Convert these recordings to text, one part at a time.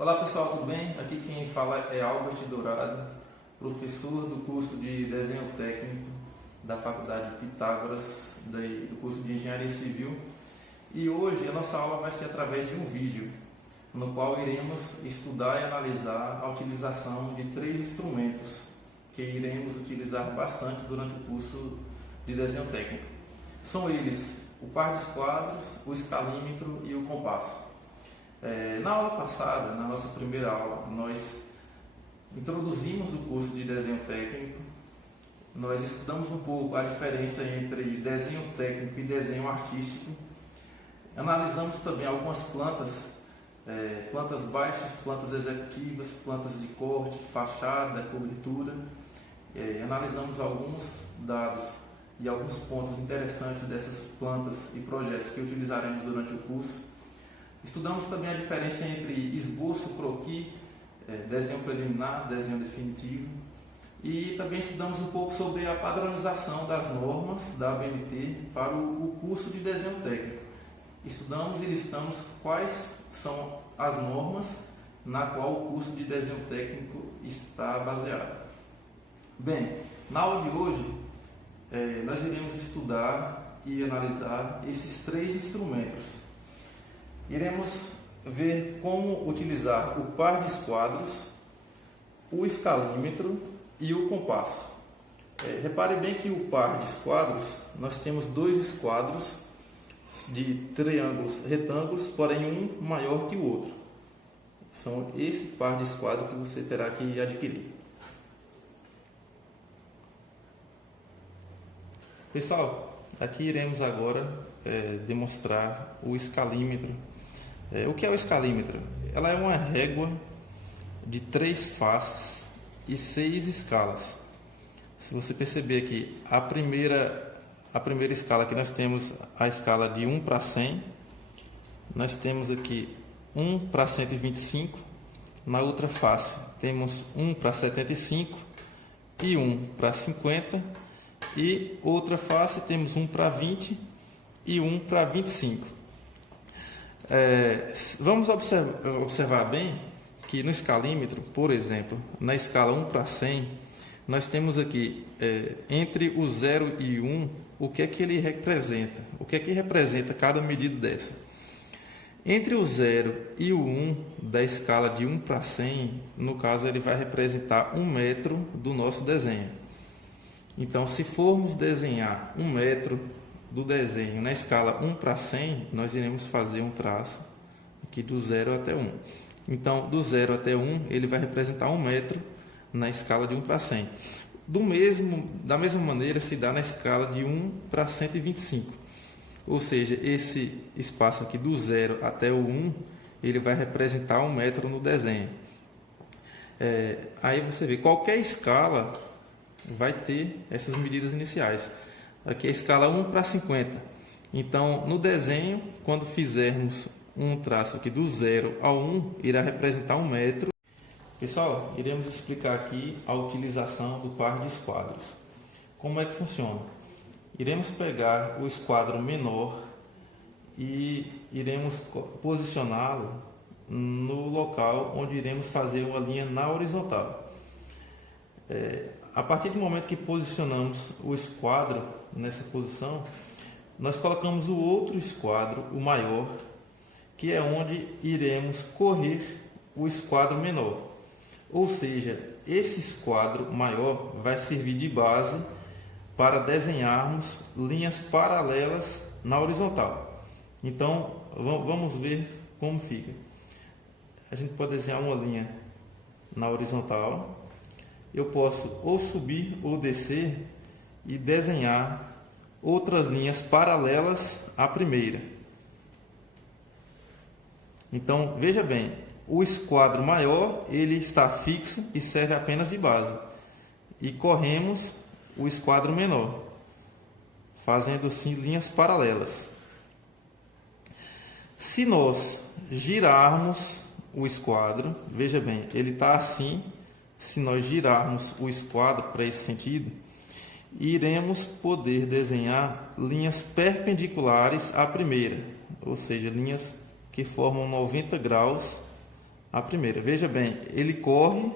Olá pessoal, tudo bem? Aqui quem fala é Albert Dourado, professor do curso de Desenho Técnico da Faculdade Pitágoras, do curso de Engenharia Civil. E hoje a nossa aula vai ser através de um vídeo, no qual iremos estudar e analisar a utilização de 3 instrumentos que iremos utilizar bastante durante o curso de Desenho Técnico. São eles o par de esquadros, o escalímetro e o compasso. Na aula passada, na nossa primeira aula, nós introduzimos o curso de Desenho Técnico, nós estudamos um pouco a diferença entre desenho técnico e desenho artístico, analisamos também algumas plantas, plantas baixas, plantas executivas, plantas de corte, fachada, cobertura, analisamos alguns dados e alguns pontos interessantes dessas plantas e projetos que utilizaremos durante o curso. Estudamos também a diferença entre esboço, croquis, desenho preliminar, desenho definitivo, e também estudamos um pouco sobre a padronização das normas da ABNT para o curso de desenho técnico. Estudamos e listamos quais são as normas na qual o curso de desenho técnico está baseado. Bem, na aula de hoje nós iremos estudar e analisar esses 3 instrumentos. Iremos ver como utilizar o par de esquadros, o escalímetro e o compasso. Repare bem que o par de esquadros, nós temos 2 esquadros de triângulos retângulos, porém um maior que o outro. São esse par de esquadro que você terá que adquirir. Pessoal, aqui iremos agora demonstrar o escalímetro. O que é o escalímetro? Ela é uma régua de 3 faces e 6 escalas. Se você perceber aqui, a primeira escala que nós temos a escala de 1 para 100, nós temos aqui 1 para 125, na outra face temos 1 para 75 e 1 para 50, e outra face temos 1 para 20 e 1 para 25. Vamos observar bem que no escalímetro, por exemplo, na escala 1 para 100, nós temos aqui entre o 0 e 1, o que é que ele representa? O que é que representa cada medida dessa? Entre o 0 e o 1 da escala de 1 para 100, no caso ele vai representar 1 metro do nosso desenho. Então, se formos desenhar 1 metro do desenho na escala 1 para 100, nós iremos fazer um traço aqui do 0 até 1. Então, do 0 até 1, ele vai representar 1 metro na escala de 1 para 100. Da mesma maneira se dá na escala de 1 para 125. Ou seja, esse espaço aqui do 0 até o 1, ele vai representar 1 metro no desenho. Aí você vê, qualquer escala vai ter essas medidas iniciais. Aqui é a escala 1 para 50. Então, no desenho, quando fizermos um traço aqui do 0 ao 1, irá representar 1 metro. Pessoal, iremos explicar aqui a utilização do par de esquadros. Como é que funciona? Iremos pegar o esquadro menor e iremos posicioná-lo no local onde iremos fazer uma linha na horizontal. A partir do momento que posicionamos o esquadro nessa posição, nós colocamos o outro esquadro, o maior, que é onde iremos correr o esquadro menor. Ou seja, esse esquadro maior vai servir de base para desenharmos linhas paralelas na horizontal. Então, vamos ver como fica. A gente pode desenhar uma linha na horizontal. Eu posso ou subir ou descer e desenhar outras linhas paralelas à primeira. Então, veja bem, o esquadro maior ele está fixo e serve apenas de base. E corremos o esquadro menor, fazendo assim linhas paralelas. Se nós girarmos o esquadro, veja bem, ele está assim. Se nós girarmos o esquadro para esse sentido, iremos poder desenhar linhas perpendiculares à primeira, ou seja, linhas que formam 90 graus a primeira. Veja bem, ele corre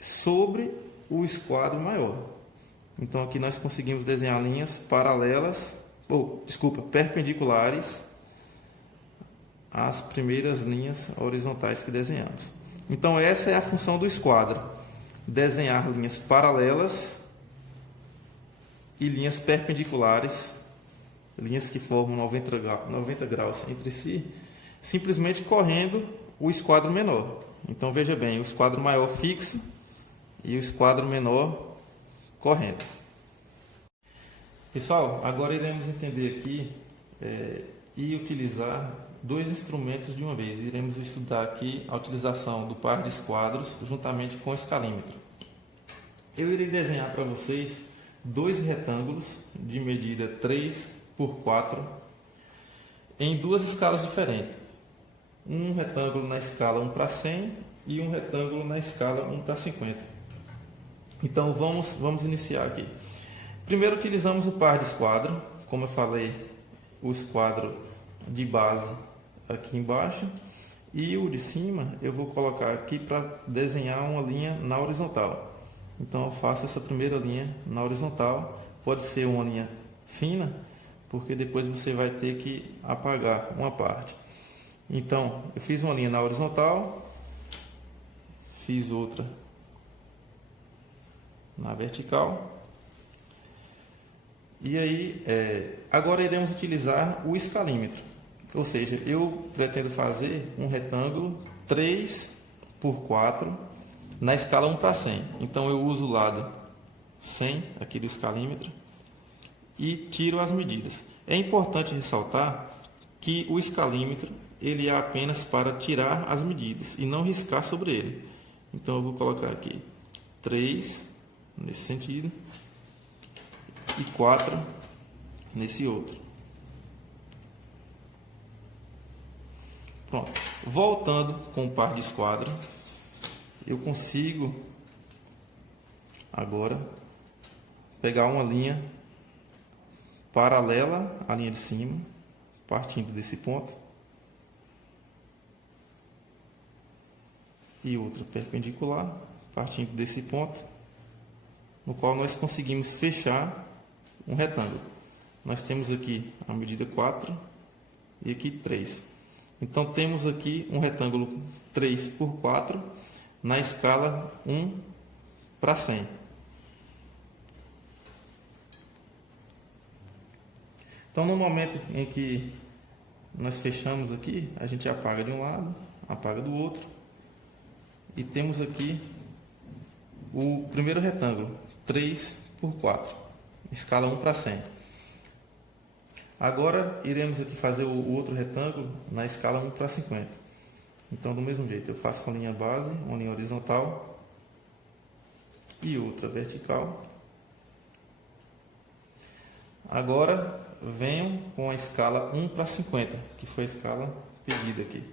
sobre o esquadro maior. Então aqui nós conseguimos desenhar linhas paralelas, perpendiculares às primeiras linhas horizontais que desenhamos. Então essa é a função do esquadro: desenhar linhas paralelas e linhas perpendiculares, linhas que formam 90 graus entre si, simplesmente correndo o esquadro menor. Então veja bem, o esquadro maior fixo e o esquadro menor correndo. Pessoal, agora iremos entender aqui e utilizar dois instrumentos de uma vez. Iremos estudar aqui a utilização do par de esquadros juntamente com o escalímetro. Eu irei desenhar para vocês dois retângulos de medida 3 por 4 em duas escalas diferentes. Um retângulo na escala 1:100 e um retângulo na escala 1:50. Então vamos iniciar aqui. Primeiro utilizamos o par de esquadro, como eu falei, o esquadro de base aqui embaixo e o de cima eu vou colocar aqui para desenhar uma linha na horizontal. Então eu faço essa primeira linha na horizontal, pode ser uma linha fina, porque depois você vai ter que apagar uma parte. Então eu fiz uma linha na horizontal, fiz outra na vertical. E aí, agora iremos utilizar o escalímetro. Ou seja, eu pretendo fazer um retângulo 3 por 4 na escala 1:100. Então eu uso o lado 100 aqui do escalímetro e tiro as medidas. É importante ressaltar que o escalímetro ele é apenas para tirar as medidas e não riscar sobre ele. Então eu vou colocar aqui 3 nesse sentido e 4 nesse outro. Pronto. Voltando com o par de esquadro, eu consigo agora pegar uma linha paralela à linha de cima, partindo desse ponto, e outra perpendicular, partindo desse ponto, no qual nós conseguimos fechar um retângulo. Nós temos aqui a medida 4 e aqui 3. Então temos aqui um retângulo 3 por 4 na escala 1:100. Então no momento em que nós fechamos aqui, a gente apaga de um lado, apaga do outro, e temos aqui o primeiro retângulo 3 por 4, escala 1:100. Agora iremos aqui fazer o outro retângulo na escala 1:50. Então do mesmo jeito, eu faço uma linha base, uma linha horizontal e outra vertical. Agora venho com a escala 1:50, que foi a escala pedida aqui.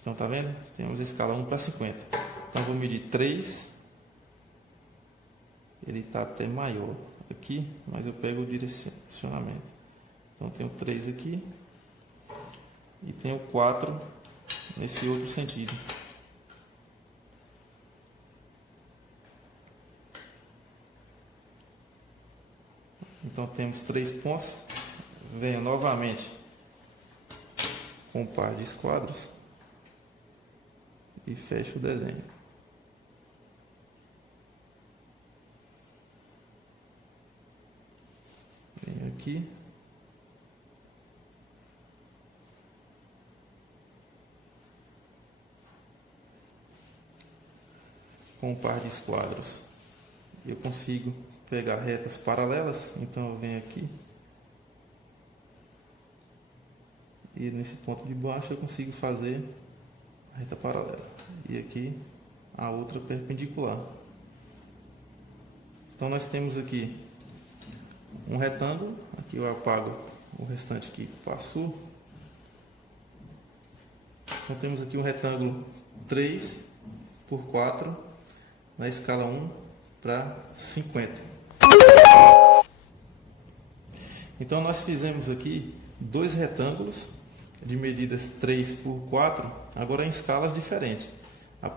Então tá vendo? Temos a escala 1:50. Então vou medir 3. Ele está até maior aqui, mas eu pego o direcionamento. Então tenho 3 aqui e tenho 4 nesse outro sentido. Então temos 3 pontos. Venho novamente com o par de esquadros e fecho o desenho. Venho aqui. Com o par de esquadros eu consigo pegar retas paralelas, então eu venho aqui e nesse ponto de baixo eu consigo fazer a reta paralela e aqui a outra perpendicular. Então nós temos aqui um retângulo, aqui eu apago o restante que passou. Então temos aqui um retângulo 3 por 4 na escala 1:50. Então nós fizemos aqui dois retângulos de medidas 3 por 4, agora em escalas diferentes.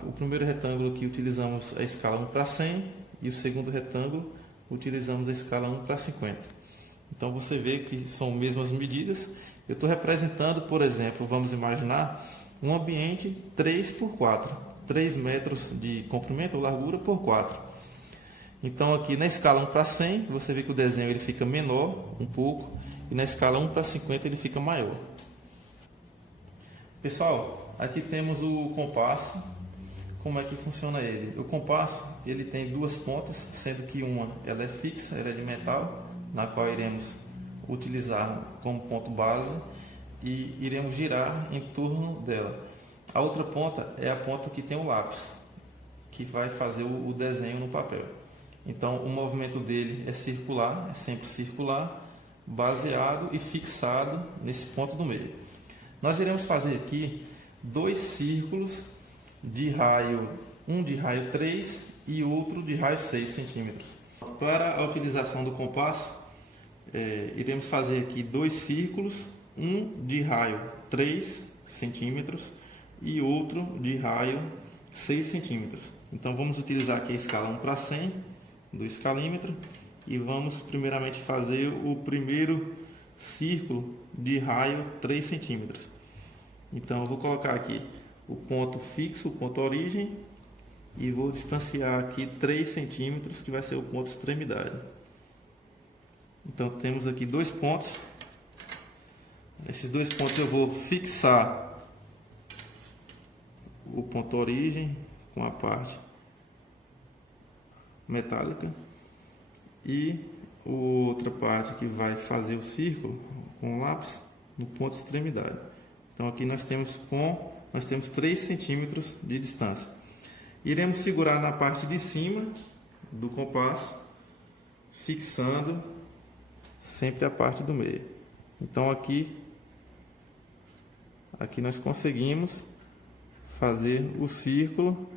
O primeiro retângulo aqui utilizamos a escala 1:100 e o segundo retângulo utilizamos a escala 1:50. Então você vê que são mesmas medidas. Eu estou representando, por exemplo, vamos imaginar um ambiente 3 por 4, 3 metros de comprimento ou largura por 4. Então aqui na escala 1:100 você vê que o desenho ele fica menor um pouco e na escala 1:50 ele fica maior. Pessoal, aqui temos o compasso. Como é que funciona ele? O compasso ele tem duas pontas, sendo que uma ela é fixa, ela é de metal, na qual iremos utilizar como ponto base e iremos girar em torno dela. A outra ponta é a ponta que tem o lápis, que vai fazer o desenho no papel. Então o movimento dele é circular, é sempre circular, baseado e fixado nesse ponto do meio. Nós iremos fazer aqui dois círculos de raio, um de raio 3 e outro de raio 6 centímetros. Para a utilização do compasso, iremos fazer aqui dois círculos, um de raio 3 centímetros e outro de raio 6 centímetros. Então vamos utilizar aqui a escala 1:100 do escalímetro e vamos primeiramente fazer o primeiro círculo de raio 3 centímetros. Então eu vou colocar aqui o ponto fixo, o ponto origem, e vou distanciar aqui 3 centímetros, que vai ser o ponto extremidade. Então temos aqui dois pontos. Esses dois pontos eu vou fixar o ponto origem com a parte metálica e outra parte que vai fazer o círculo com o lápis no ponto extremidade. Então aqui nós temos 3 centímetros de distância. Iremos segurar na parte de cima do compasso, fixando sempre a parte do meio. Então aqui nós conseguimos fazer o círculo,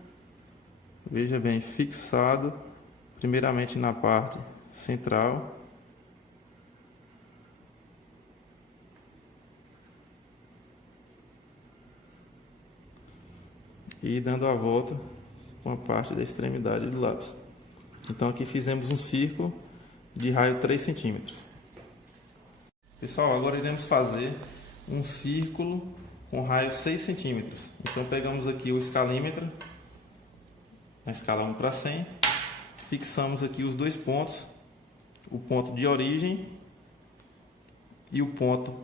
veja bem, fixado primeiramente na parte central. E dando a volta com a parte da extremidade do lápis. Então aqui fizemos um círculo de raio 3 centímetros. Pessoal, agora iremos fazer um círculo com raio 6 centímetros. Então pegamos aqui o escalímetro, na escala 1:100, fixamos aqui os dois pontos, o ponto de origem e o ponto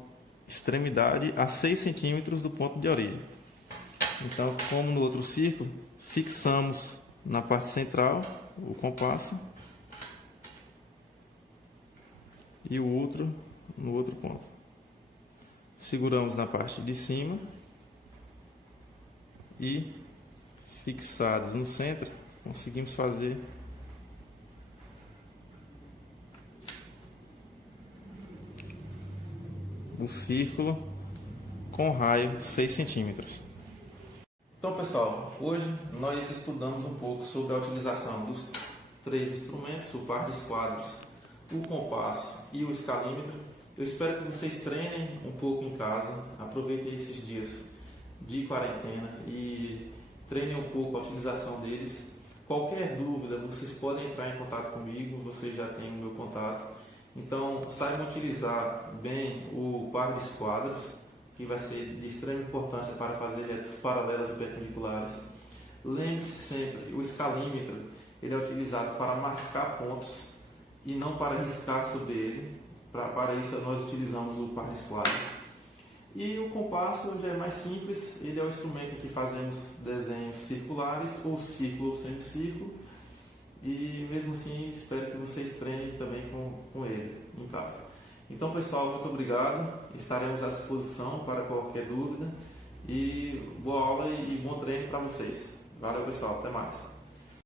extremidade a 6 centímetros do ponto de origem. Então, como no outro círculo, fixamos na parte central o compasso e o outro no outro ponto. Seguramos na parte de cima e, fixados no centro, conseguimos fazer o círculo com raio 6 centímetros. Então pessoal, hoje nós estudamos um pouco sobre a utilização dos três instrumentos, o par de esquadros, o compasso e o escalímetro. Eu espero que vocês treinem um pouco em casa, aproveitem esses dias de quarentena e treinem um pouco a utilização deles. Qualquer dúvida, vocês podem entrar em contato comigo, vocês já têm o meu contato. Então saibam utilizar bem o par de esquadros, que vai ser de extrema importância para fazer retas paralelas e perpendiculares. Lembre-se sempre que o escalímetro ele é utilizado para marcar pontos e não para riscar sobre ele. Para isso nós utilizamos o par de esquadros. E o compasso já é mais simples, ele é o instrumento em que fazemos desenhos circulares, ou círculo ou semicírculo. E mesmo assim espero que vocês treinem também com ele em casa. Então pessoal, muito obrigado, estaremos à disposição para qualquer dúvida e boa aula e bom treino para vocês. Valeu pessoal, até mais.